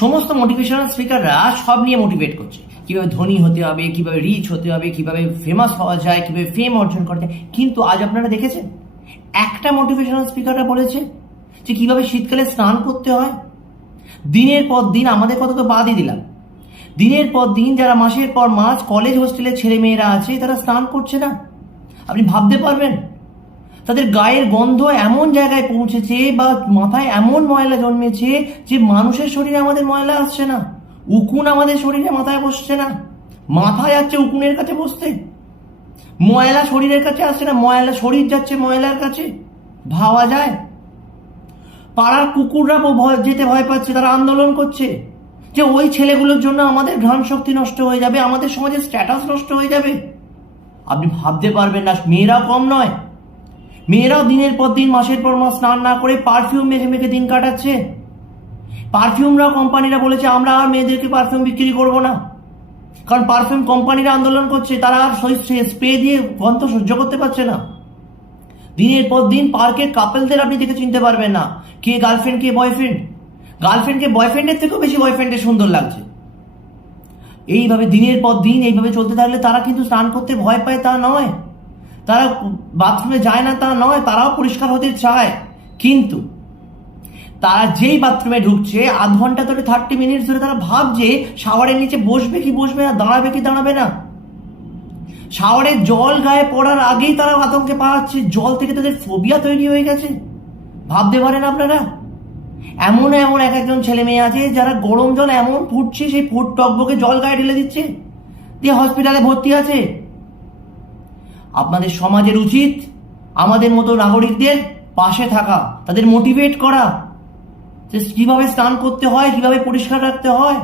সমস্ত মোটিভেশনাল স্পিকাররা সব নিয়ে মোটিভেট করছে, কিভাবে ধনী হতে হবে, কিভাবে রিচ হতে হবে, কিভাবে ফেমাস হওয়া যায়, কিভাবে ফেম অর্জন করতে হয়। কিন্তু আজ আপনারা দেখেছেন একটা মোটিভেশনাল স্পিকাররা বলেছে যে কিভাবে শীতকালে স্নান করতে হয়। দিনের পর দিন আমাদের কথা তো বাদই দিলাম, দিনের পর দিন যারা মাসের পর মাস কলেজ হোস্টেলের ছেলে মেয়েরা আছে তারা স্নান করছে না। আপনি ভাবতে পারবেন তাদের গায়ের গন্ধ এমন জায়গায় পৌঁছেছে বা মাথায় এমন ময়লা জন্মেছে যে মানুষের শরীরে আমাদের ময়লা আসছে না, উকুন আমাদের শরীরে মাথায় বসছে না, মাথা যাচ্ছে উকুনের কাছে বসতে, ময়লা শরীরের কাছে আসছে না, ময়লা শরীর যাচ্ছে ময়লার কাছে। ভাবা যায়? পাড়ার কুকুররা যেতে ভয় পাচ্ছে, তারা আন্দোলন করছে যে ওই ছেলেগুলোর জন্য আমাদের ঘ্রাণ শক্তি নষ্ট হয়ে যাবে, আমাদের সমাজের স্ট্যাটাস নষ্ট হয়ে যাবে। আপনি ভাবতে পারবেন না, মেয়েরাও কম নয়, মেয়েরাও দিনের পর দিন মাসের পর মাস স্নান না করে পারফিউম মেখে মেখে দিন কাটাচ্ছে। পারফিউমরাও কোম্পানিরা বলেছে আমরা আর মেয়েদেরকে পারফিউম বিক্রি করব না, কারণ পারফিউম কোম্পানিরা আন্দোলন করছে, তারা আর স্প্রে দিয়ে গন্ধ সহ্য করতে পারছে না। দিনের পর দিন পার্কের কাপেলদের আপনি দেখে চিনতে পারবেন না কে গার্লফ্রেন্ড কে বয়ফ্রেন্ড, গার্লফ্রেন্ডকে বয়ফ্রেন্ডের থেকেও বেশি বয়ফ্রেন্ডের সুন্দর লাগছে। এইভাবে দিনের পর দিন এইভাবে চলতে থাকলে তারা কিন্তু স্নান করতে ভয় পায় তা নয়, তারা বাথরুমে যায় না তা নয়, তারাও পরিষ্কার হতে চায়। কিন্তু তারা যেই বাথরুমে ঢুকছে আধ ঘন্টা ধরে 30 মিনিট ধরে তারা ভাবছে শাওয়ারের নিচে বসবে কি বসবে না, দাঁড়াবে কি দাঁড়াবে না। শাওয়ারের জল গায়ে পড়ার আগেই তারা আতঙ্কে পালাচ্ছে, জল থেকে তাদের ফোবিয়া তৈরি হয়ে গেছে। ভাবতে পারেন আপনারা? এমন এমন এক একজন ছেলে মেয়ে আছে যারা গরম জল এমন ফুটছে সেই ফুট টকবকে জল গায়ে ঢেলে দিচ্ছে, দিয়ে হসপিটালে ভর্তি আছে। আপনাদের সমাজের উচিত আমাদের মতো নাগরিকদের পাশে থাকা, তাদের মোটিভেট করা যে কিভাবে স্নান করতে হয়, কিভাবে পরিষ্কার রাখতে হয়।